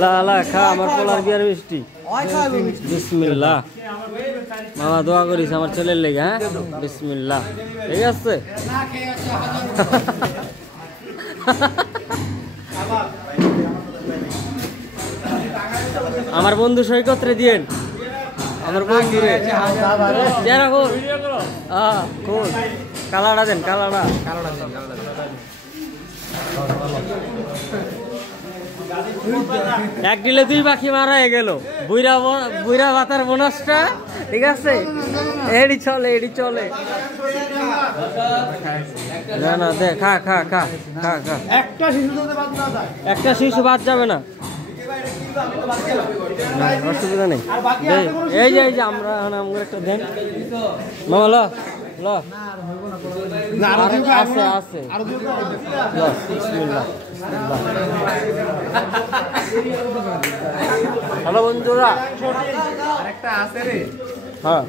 লা লা খা আমার পোলার বিয়ার মিষ্টি বিসমিল্লাহ মামা দোয়া করিস আমার ছেলের লেগে হ্যাঁ বিসমিল্লাহ ঠিক আছে আমার বন্ধু সৈকত রে দিয়েন আমার বন্ধু রে খুল কালাটা দেন কালাটা এক দিলে 2 পাখি মারা হয়ে গেল বুইরা ভাতার বোনাসটা ঠিক আছে এডি চলে না না দে খা খা খা খা খা একটা শিশু বাদ যাবে না অসুবিধা নেই এই যে আমরা একটা দেন মামা ল আছে হ্যালো বন্ধুরা হ্যাঁ